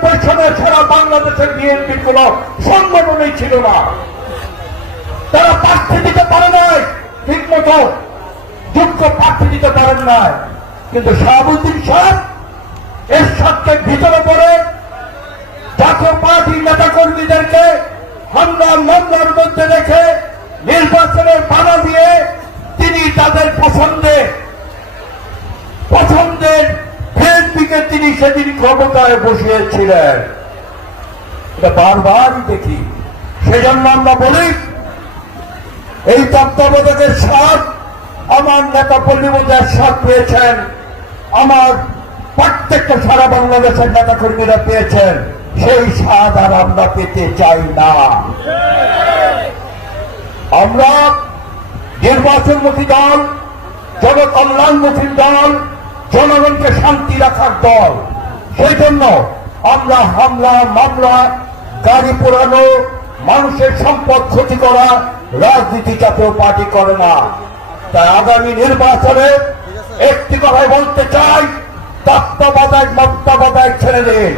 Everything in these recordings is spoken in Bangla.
ছিয়ানব্বই সনে সারা বাংলাদেশের বিএনপি কোন সংগঠনই ছিল না। তারা প্রার্থী দিতে পারে নাই, ঠিক মতো যোগ্য প্রার্থী দিতে পারেন নাই। কিন্তু শাহাবুদ্দিন সাহেব এরশাদকে ভিতরে পড়ে জাতীয় পার্টির নেতা কর্মীদেরকে হামলা মামলার মধ্যে রেখে নির্বাচনের বাধা দিয়ে তিনি তাদের পছন্দের বিএনপিকে তিনি সেদিন ক্ষমতায় বসিয়েছিলেন। এটা বারবারই দেখি। সেজন্য আমরা বলি এই তত্ত্বাবধায়কের স্বাদ আমার নেতা পল্লীবদের স্বাদ পেয়েছেন, আমার প্রত্যেকটা সারা বাংলাদেশের নেতা কর্মীরা পেয়েছেন। সেই স্বাদ আর আমরা পেতে চাই না। আমরা নির্বাচনমুখী দল, জনকল্যাণমুখী দল, জনগণকে শান্তি রাখার দল। সেই জন্য আমরা হামলা মামলা, গাড়ি পোড়ানো, মানুষের সম্পদ ক্ষতি করা রাজনীতি জাতীয় পার্টি করে না। তাই আগামী নির্বাচনে একটি কথা বলতে চাই, তত্ত্বাবধায়ক ছেড়ে দিন।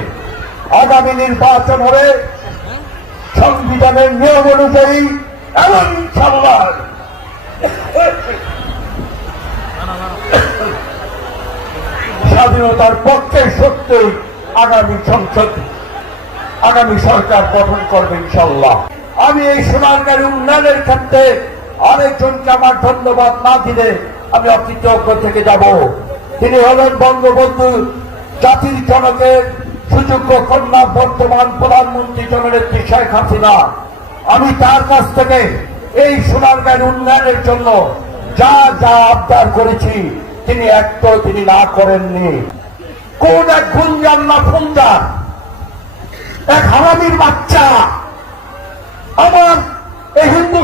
আগামী নির্বাচন হবে সংবিধানের নিয়ম অনুযায়ী এবং ইনশাআল্লাহ স্বাধীনতার পক্ষে সত্যই আগামী সরকার গঠন করবে ইনশাআল্লাহ। আমি এই সোনারগাঁও উন্নয়নের ক্ষেত্রে আরেকজনকে আমার ধন্যবাদ না দিলে আমি অকৃতজ্ঞ থেকে যাব। তিনি হলেন বঙ্গবন্ধু জাতির জনকের সুযোগ্য কন্যা, বর্তমান প্রধানমন্ত্রী জননেত্রী শেখ হাসিনা। আমি তার কাছ থেকে এই সোনারগাঁও উন্নয়নের জন্য যা যা আবদার করেছি তিনি না করেননি। কোন এক গুঞ্জান না ফুঞ্জান, এক হারামির বাচ্চা আমার এই হিন্দু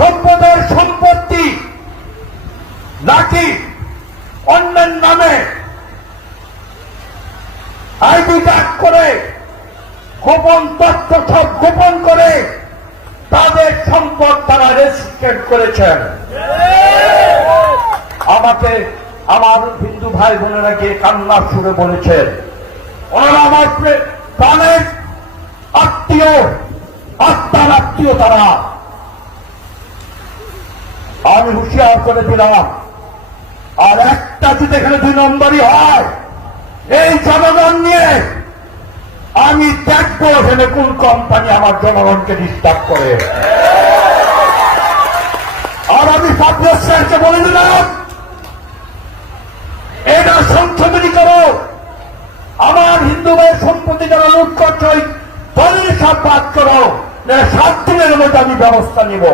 সম্পদের সম্পত্তি নাকি অন্যের নামে আইডি কার্ড করে গোপন তথ্য সব গোপন করে তাদের সম্পদ তারা রেজিস্ট্রেট করেছেন। আমাকে আমার হিন্দু ভাই বোনেরা গিয়ে কান্নার সুরে বলেছেন, ওনারা আমার প্রাণের আত্মীয়, আত্মার আত্মীয় তারা। আমি হুঁশিয়ার করে দিলাম, আর একটা যদি এখানে 2 নম্বরই হয়, এই জনগণ নিয়ে আমি দেখবো এখানে কোন কোম্পানি আমার জনগণকে ডিস্টার্ব করে। আর আমি সাবজেক্টকে বলে দিলাম, এটা সংশোধনী করো, আমার হিন্দু ভাইয়ের সম্পত্তি যারা লুট করছে দলের সব বাদ করো, 7 দিনের মধ্যে আমি ব্যবস্থা নিব।